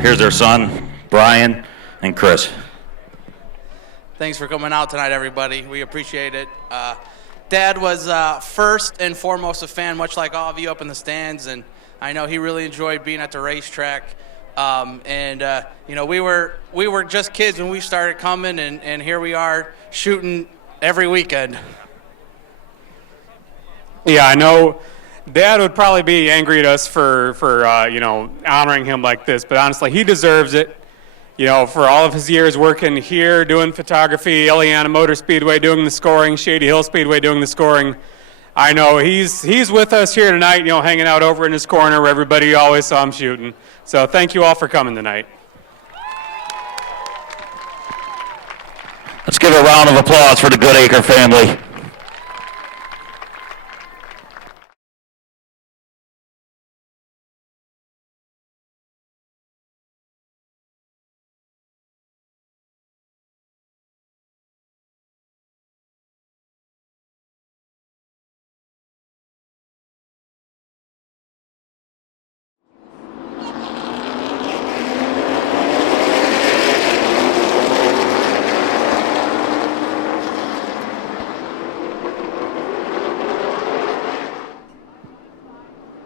Here's their son, Brian and Chris. Thanks for coming out tonight, everybody. We appreciate it. Dad was first and foremost a fan, much like all of you up in the stands, and I know he really enjoyed being at the racetrack. You know, we were just kids when we started coming, and here we are shooting every weekend. Yeah, I know Dad would probably be angry at us for you know, honoring him like this, but honestly, he deserves it. You know, for all of his years working here, doing photography, Eliana Motor Speedway doing the scoring, Shady Hill Speedway doing the scoring. I know he's with us here tonight, you know, hanging out over in his corner where everybody always saw him shooting. So thank you all for coming tonight. Let's give a round of applause for the Goodaker family.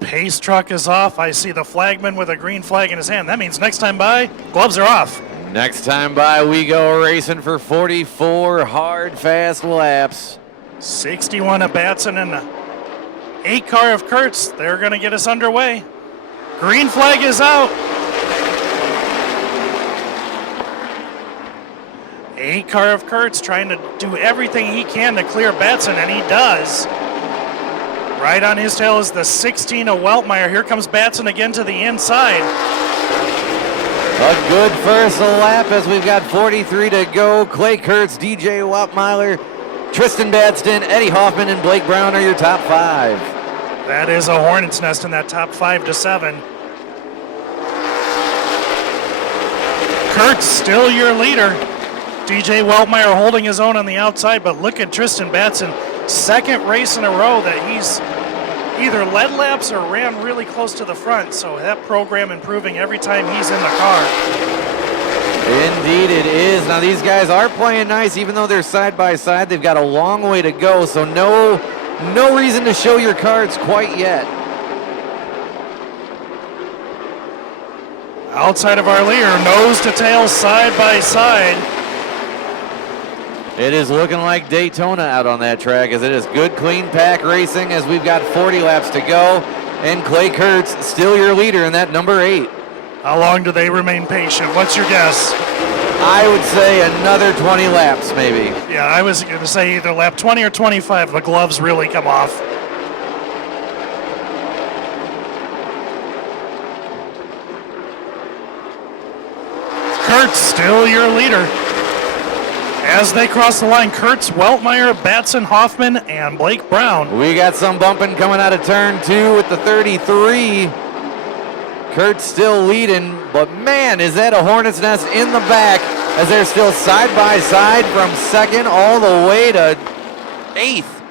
Pace truck is off. I see the flagman with a green flag in his hand. That means next time by, gloves are off. Next time by, we go racing for 44 hard, fast laps. 61 of Batson and the 8 car of Kurtz. They're going to get us underway. Green flag is out. 8 car of Kurtz trying to do everything he can to clear Batson, and he does. Right on his tail is the 16 of Weltmeyer. Here comes Batson again to the inside. A good first lap as we've got 43 to go. Clay Kurtz, DJ Weltmeyer, Tristan Badston, Eddie Hoffman, and Blake Brown are your top 5. That is a hornet's nest in that top 5 to 7. Kurtz still your leader. DJ Weltmeyer holding his own on the outside, but look at Tristan Batson. Second race in a row that he's either led laps or ran really close to the front, so that program improving every time he's in the car. Indeed it is. Now these guys are playing nice, even though they're side by side. They've got a long way to go, so no reason to show your cards quite yet. Outside of our leader, nose to tail, side by side. It is looking like Daytona out on that track, as it is good, clean pack racing as we've got 40 laps to go. And Clay Kurtz still your leader in that number 8. How long do they remain patient? What's your guess? I would say another 20 laps, maybe. Yeah, I was going to say either lap 20 or 25. The gloves really come off. Kurtz still your leader. As they cross the line, Kurtz, Weltmeyer, Batson, Hoffman, and Blake Brown. We got some bumping coming out of turn 2 with the 33. Kurtz still leading, but man, is that a hornet's nest in the back as they're still side by side from second all the way to 8th.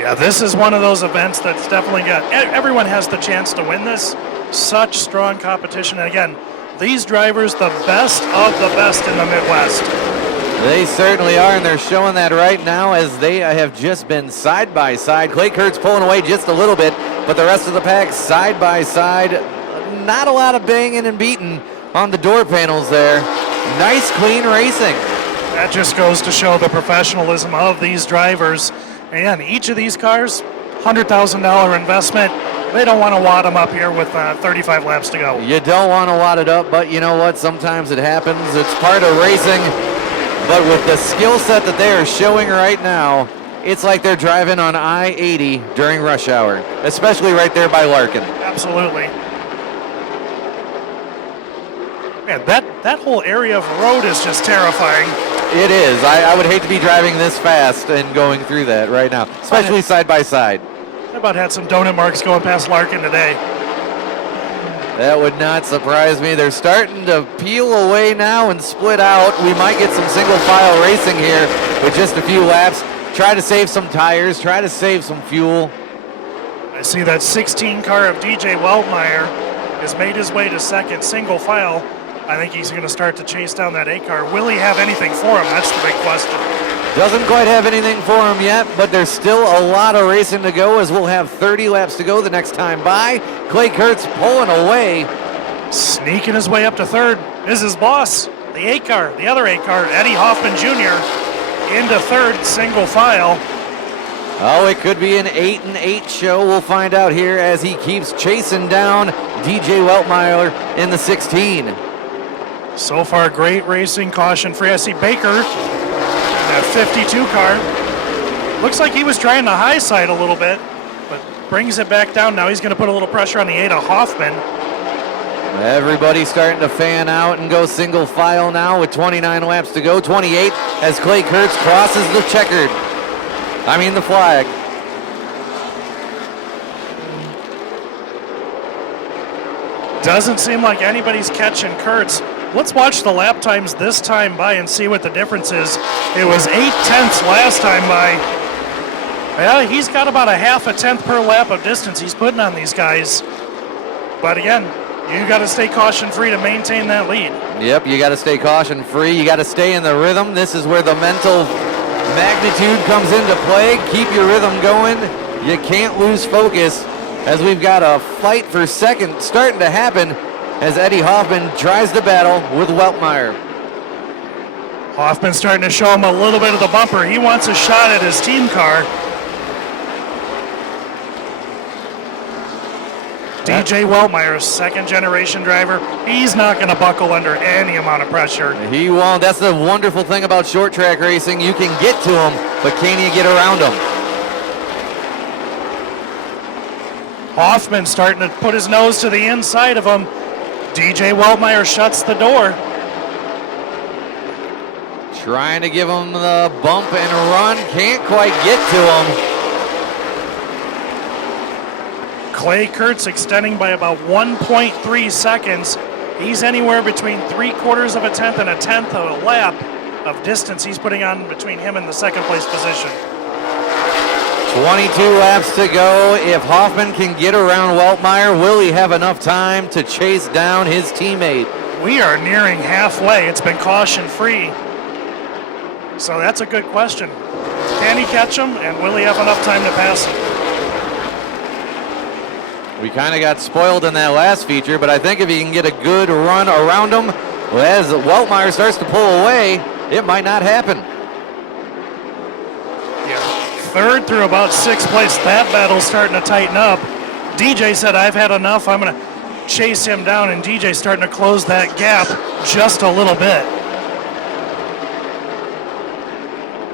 Yeah, this is one of those events that's definitely got, everyone has the chance to win this. Such strong competition. And again, these drivers, the best of the best in the Midwest. They certainly are, and they're showing that right now as they have just been side by side. Clay Kurtz pulling away just a little bit, but the rest of the pack side by side. Not a lot of banging and beating on the door panels there. Nice, clean racing. That just goes to show the professionalism of these drivers. And each of these cars, $100,000 investment. They don't want to wad them up here with 35 laps to go. You don't want to wad it up, but you know what? Sometimes it happens. It's part of racing. But with the skill set that they are showing right now, it's like they're driving on I-80 during rush hour, especially right there by Larkin. Absolutely. Man, that whole area of road is just terrifying. It is. I would hate to be driving this fast and going through that right now, especially side by side. I about had some donut marks going past Larkin today. That would not surprise me. They're starting to peel away now and split out. We might get some single file racing here with just a few laps. Try to save some tires, try to save some fuel. I see that 16 car of DJ Weltmeyer has made his way to second, single file. I think he's going to start to chase down that 8 car. Will he have anything for him? That's the big question. Doesn't quite have anything for him yet, but there's still a lot of racing to go as we'll have 30 laps to go the next time by. Clay Kurtz pulling away. Sneaking his way up to third is his boss, the 8 car, the other 8 car, Eddie Hoffman Jr. into third, single file. Oh, it could be an 8-8 show. We'll find out here as he keeps chasing down DJ Weltmeyer in the 16. So far, great racing, caution-free. I see Baker in that 52 car. Looks like he was trying the high side a little bit, but brings it back down. Now he's going to put a little pressure on the 8 of Hoffman. Everybody's starting to fan out and go single file now with 29 laps to go. 28 as Clay Kurtz crosses the the flag. Doesn't seem like anybody's catching Kurtz. Let's watch the lap times this time by and see what the difference is. It was 8/10 last time by. Yeah, he's got about a half a tenth per lap of distance he's putting on these guys. But again, you got to stay caution-free to maintain that lead. Yep, you got to stay caution-free. You got to stay in the rhythm. This is where the mental magnitude comes into play. Keep your rhythm going. You can't lose focus as we've got a fight for second starting to happen as Eddie Hoffman tries to battle with Weltmeyer. Hoffman starting to show him a little bit of the bumper. He wants a shot at his team car. DJ Weltmeyer, second generation driver. He's not going to buckle under any amount of pressure. He won't. That's the wonderful thing about short track racing. You can get to him, but can you get around him? Hoffman starting to put his nose to the inside of him. DJ Weltmeyer shuts the door. Trying to give him the bump and run. Can't quite get to him. Clay Kurtz extending by about 1.3 seconds. He's anywhere between 3/4 of a tenth and a tenth of a lap of distance he's putting on between him and the second place position. 22 laps to go. If Hoffman can get around Weltmeyer, will he have enough time to chase down his teammate? We are nearing halfway. It's been caution-free. So that's a good question. Can he catch him, and will he have enough time to pass him? We kind of got spoiled in that last feature, but I think if he can get a good run around him, as Weltmeyer starts to pull away, it might not happen. Yeah. Third through about sixth place. That battle's starting to tighten up. DJ said, I've had enough. I'm going to chase him down, and DJ's starting to close that gap just a little bit.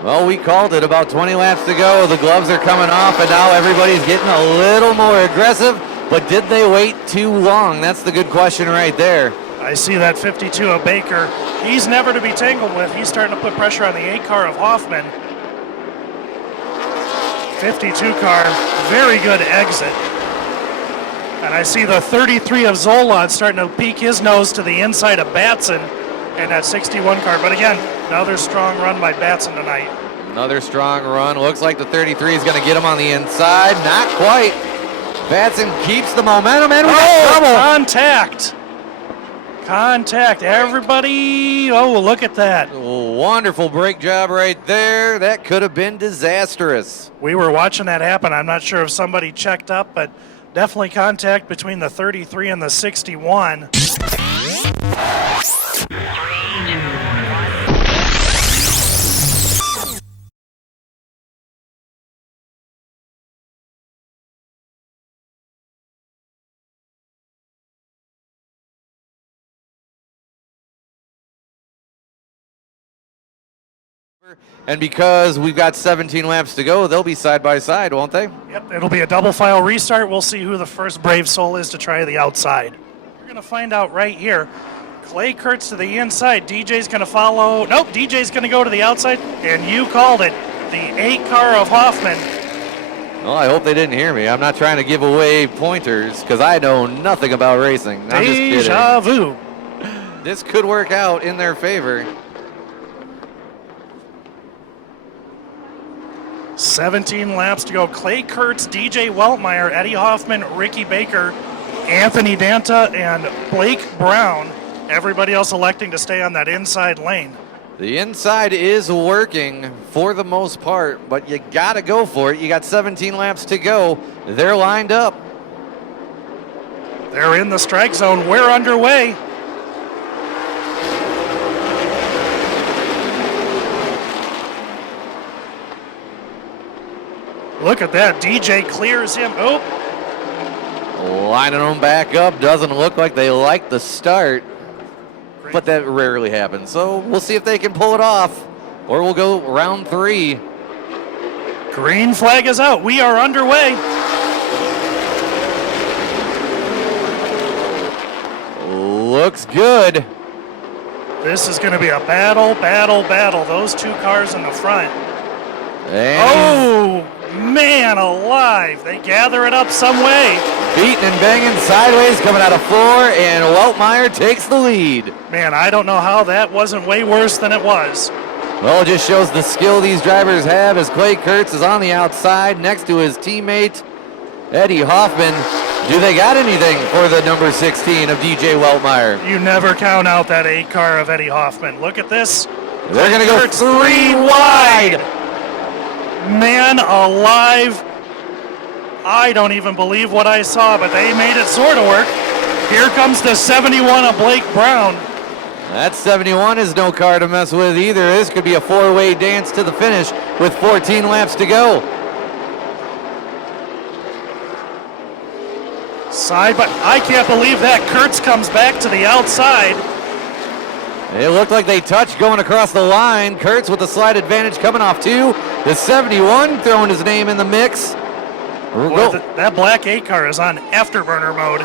Well, we called it. About 20 laps to go. The gloves are coming off, and now everybody's getting a little more aggressive. But did they wait too long? That's the good question right there. I see that 52 of Baker. He's never to be tangled with. He's starting to put pressure on the 8 car of Hoffman. 52 car, very good exit. And I see the 33 of Zolot starting to peek his nose to the inside of Batson and that 61 car. But again, another strong run by Batson tonight. Another strong run. Looks like the 33 is going to get him on the inside. Not quite. Batson keeps the momentum, and we got trouble. Contact. Everybody, oh, look at that. Wonderful brake job right there. That could have been disastrous. We were watching that happen. I'm not sure if somebody checked up, but definitely contact between the 33 and the 61. And because we've got 17 laps to go, they'll be side by side, won't they? Yep, it'll be a double file restart. We'll see who the first Brave Soul is to try the outside. We're going to find out right here. Clay Kurtz to the inside. DJ's going to follow. Nope, DJ's going to go to the outside, and you called it. The 8 car of Hoffman. Well, I hope they didn't hear me. I'm not trying to give away pointers because I know nothing about racing. I'm just kidding. Deja vu. This could work out in their favor. 17 laps to go. Clay Kurtz, DJ Weltmeyer, Eddie Hoffman, Ricky Baker. Anthony Danta and Blake Brown. Everybody else electing to stay on that inside lane. The inside is working for the most part, but you got to go for it. You got 17 laps to go. They're lined up. They're in the strike zone. We're underway. Look at that. DJ clears him. Oh, Lining them back up. Doesn't look like they like the start, but that rarely happens. So we'll see if they can pull it off, or we'll go round 3. green flag is out. We are underway. Looks good. This is going to be a battle. Those two cars in the front. And Oh, man alive. They gather it up some way. beating and banging sideways, coming out of 4, and Weltmeyer takes the lead. Man, I don't know how that wasn't way worse than it was. Well, it just shows the skill these drivers have as Clay Kurtz is on the outside next to his teammate, Eddie Hoffman. Do they got anything for the number 16 of DJ Weltmeyer? You never count out that 8 car of Eddie Hoffman. Look at this. They're going to go Kurtz 3 wide. Man alive. I don't even believe what I saw, but they made it sort of work. Here comes the 71 of Blake Brown. That 71 is no car to mess with either. This could be a 4-way dance to the finish with 14 laps to go. Side, but I can't believe that. Kurtz comes back to the outside. It looked like they touched going across the line. Kurtz with the slight advantage coming off 2. The 71 throwing his name in the mix. Boy, that black 8 car is on afterburner mode.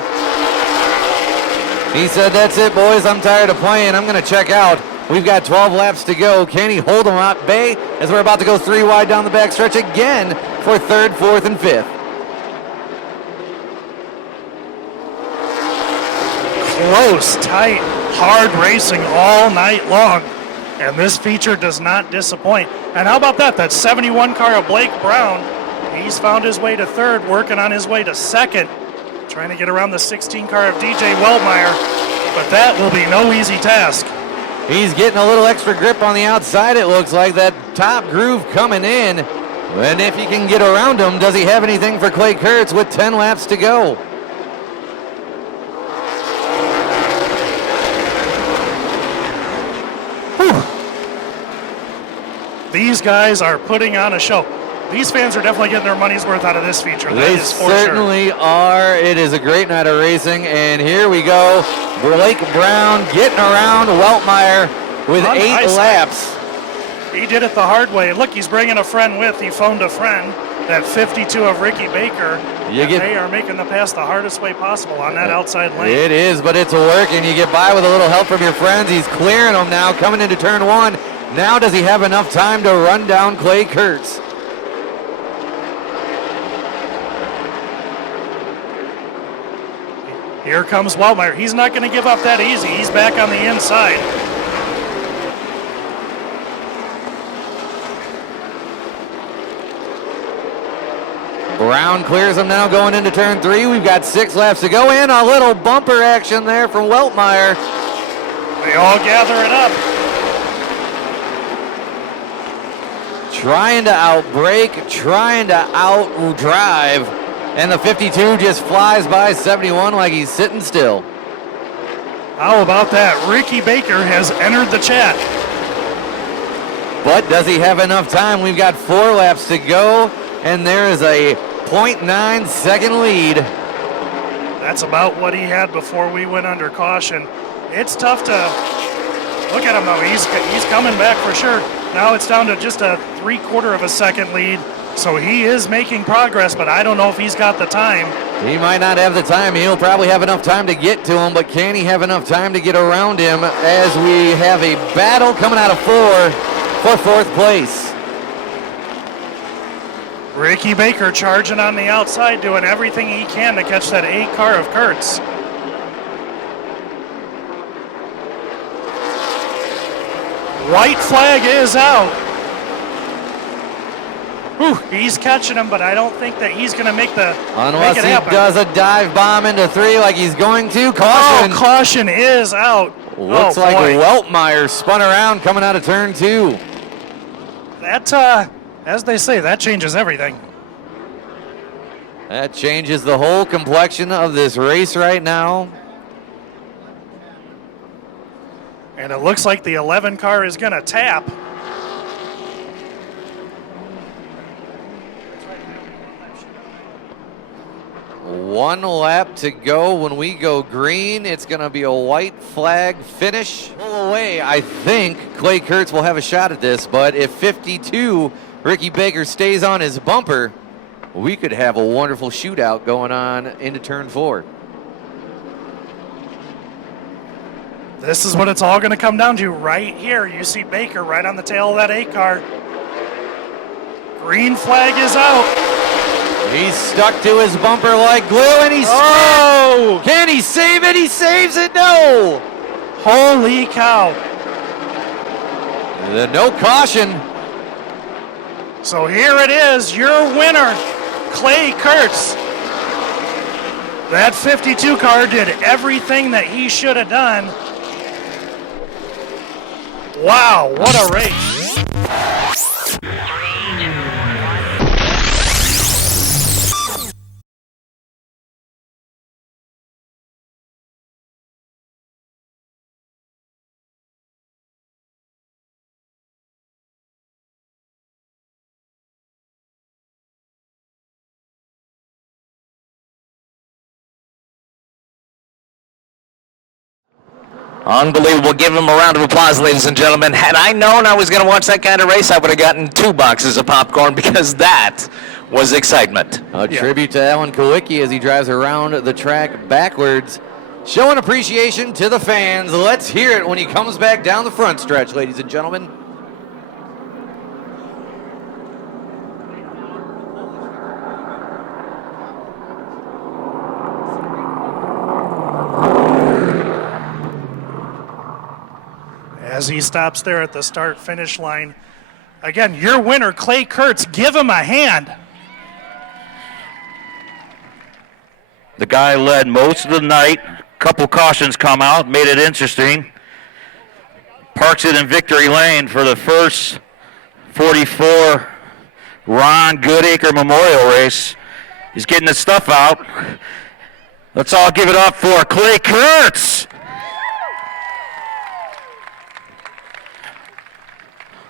He said, "That's it, boys. I'm tired of playing. I'm going to check out." We've got 12 laps to go. Can he hold them at bay as we're about to go 3 wide down the backstretch again for 3rd, 4th, and 5th? Close, tight, hard racing all night long. And this feature does not disappoint. And how about that? That 71 car of Blake Brown, he's found his way to 3rd, working on his way to 2nd, trying to get around the 16 car of DJ Weltmeyer. But that will be no easy task. He's getting a little extra grip on the outside, it looks like. That top groove coming in. And if he can get around him, does he have anything for Clay Kurtz with 10 laps to go? These guys are putting on a show. These fans are definitely getting their money's worth out of this feature. That They is for certainly are. It is a great night of racing, and here we go. Blake Brown getting around Weltmeyer with On 8 high side. laps. He did it the hard way. Look, he's bringing a friend with. He phoned a friend. That 52 of Ricky Baker. They are making the pass the hardest way possible on that outside lane. It is, but it's working. You get by with a little help from your friends. He's clearing them now, coming into turn 1. Now does he have enough time to run down Clay Kurtz? Here comes Weltmeyer. He's not going to give up that easy. He's back on the inside. Brown clears him now going into turn 3. We've got 6 laps to go in. A little bumper action there from Weltmeyer. They all gather it up. Trying to outbrake, trying to outdrive. And the 52 just flies by 71 like he's sitting still. How about that? Ricky Baker has entered the chat. But does he have enough time? We've got 4 laps to go, and there is a 0.9 second lead. That's about what he had before we went under caution. It's tough to look at him though. He's coming back for sure. Now it's down to just a 3/4 of a second lead. So he is making progress, but I don't know if he's got the time. He might not have the time. He'll probably have enough time to get to him, but can he have enough time to get around him as we have a battle coming out of 4 for 4th place? Ricky Baker charging on the outside, doing everything he can to catch that 8 car of Kurtz. White flag is out. Whew, he's catching him, but I don't think that he's going to make Unless it he happen. does a dive bomb into 3 like he's going to. Caution. Oh, caution is out. Looks oh, like boy. Weltmeyer spun around coming out of turn 2. That, as they say, that changes everything. That changes the whole complexion of this race right now. And it looks like the 11 car is going to tap. One lap to go. When we go green, it's going to be a white flag finish. Pull away. I think Clay Kurtz will have a shot at this, but if 52 Ricky Baker stays on his bumper, we could have a wonderful shootout going on into turn 4. This is what it's all going to come down to right here. You see Baker right on the tail of that 8 car. Green flag is out. He's stuck to his bumper like glue, and he's Oh! Can he save it? He saves it. No. Holy cow. No caution. So here it is, your winner, Clay Kurtz. That 52 car did everything that he should have done. Wow, what a race. Unbelievable. Give him a round of applause, ladies and gentlemen. Had I known I was going to watch that kind of race, I would have gotten 2 boxes of popcorn because that was excitement. A tribute to Alan Kowicki as he drives around the track backwards, showing appreciation to the fans. Let's hear it when he comes back down the front stretch, ladies and gentlemen. As he stops there at the start-finish line. Again, your winner, Clay Kurtz. Give him a hand. The guy led most of the night. Couple cautions come out, made it interesting. Parks it in victory lane for the first 44 Ron Goodaker Memorial Race. He's getting his stuff out. Let's all give it up for Clay Kurtz.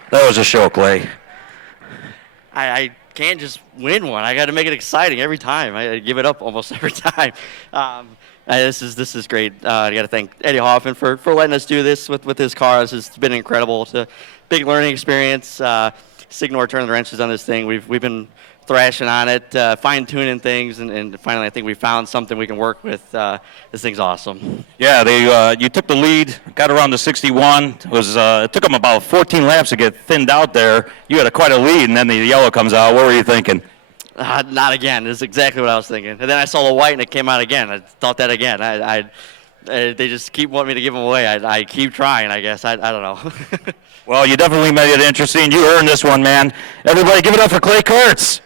That was a show, Clay. I can't just win one. I got to make it exciting every time. I give it up almost every time. This is great. I got to thank Eddie Hoffman for letting us do this with his car. This has been incredible. It's a big learning experience. Signor turning the wrenches on this thing. We've been thrashing on it, fine-tuning things, and finally I think we found something we can work with. This thing's awesome. Yeah, you took the lead, got around the 61. It took them about 14 laps to get thinned out there. You had quite a lead, and then the yellow comes out. What were you thinking? Not again. This is exactly what I was thinking. And then I saw the white, and it came out again. I thought that again. They just keep wanting me to give them away. I keep trying, I guess. I don't know. Well, you definitely made it interesting. You earned this one, man. Everybody give it up for Clay Kurtz.